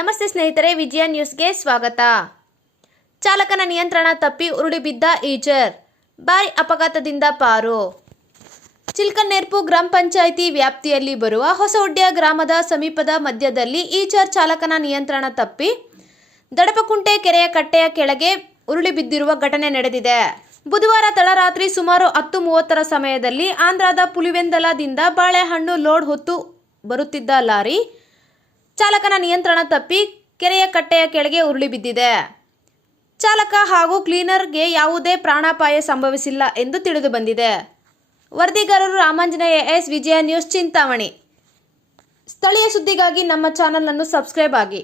ನಮಸ್ತೆ ಸ್ನೇಹಿತರೆ, ವಿಜಯ ನ್ಯೂಸ್ಗೆ ಸ್ವಾಗತ. ಚಾಲಕನ ನಿಯಂತ್ರಣ ತಪ್ಪಿ ಉರುಳಿ ಬಿದ್ದ ಈಚರ್, ಭಾರಿ ಅಪಘಾತದಿಂದ ಪಾರು. ಚಿಲ್ಕನ್ನೇರ್ಪು ಗ್ರಾಮ ಪಂಚಾಯಿತಿ ವ್ಯಾಪ್ತಿಯಲ್ಲಿ ಬರುವ ಹೊಸಹುಡ್ಯ ಗ್ರಾಮದ ಸಮೀಪದ ಮಧ್ಯದಲ್ಲಿ ಈಚರ್ ಚಾಲಕನ ನಿಯಂತ್ರಣ ತಪ್ಪಿ ದಡಪಕುಂಟೆ ಕೆರೆಯ ಕಟ್ಟೆಯ ಕೆಳಗೆ ಉರುಳಿ ಬಿದ್ದಿರುವ ಘಟನೆ ನಡೆದಿದೆ. ಬುಧವಾರ ತಡರಾತ್ರಿ ಸುಮಾರು 10:30 ಸಮಯದಲ್ಲಿ ಆಂಧ್ರದ ಪುಲಿವೆಂದಲದಿಂದ ಬಾಳೆಹಣ್ಣು ಲೋಡ್ ಹೊತ್ತು ಬರುತ್ತಿದ್ದ ಲಾರಿ ಚಾಲಕನ ನಿಯಂತ್ರಣ ತಪ್ಪಿ ಕೆರೆಯ ಕಟ್ಟೆಯ ಕೆಳಗೆ ಉರುಳಿ ಬಿದ್ದಿದೆ. ಚಾಲಕ ಹಾಗೂ ಕ್ಲೀನರ್ಗೆ ಯಾವುದೇ ಪ್ರಾಣಾಪಾಯ ಸಂಭವಿಸಿಲ್ಲ ಎಂದು ತಿಳಿದು ಬಂದಿದೆ. ವರದಿಗಾರರು ರಾಮಾಂಜನೇಯ ಎಸ್, ವಿಜಯ ನ್ಯೂಸ್, ಚಿಂತಾಮಣಿ. ಸ್ಥಳೀಯ ಸುದ್ದಿಗಾಗಿ ನಮ್ಮ ಚಾನೆಲ್ ಅನ್ನು ಸಬ್ಸ್ಕ್ರೈಬ್ ಆಗಿ.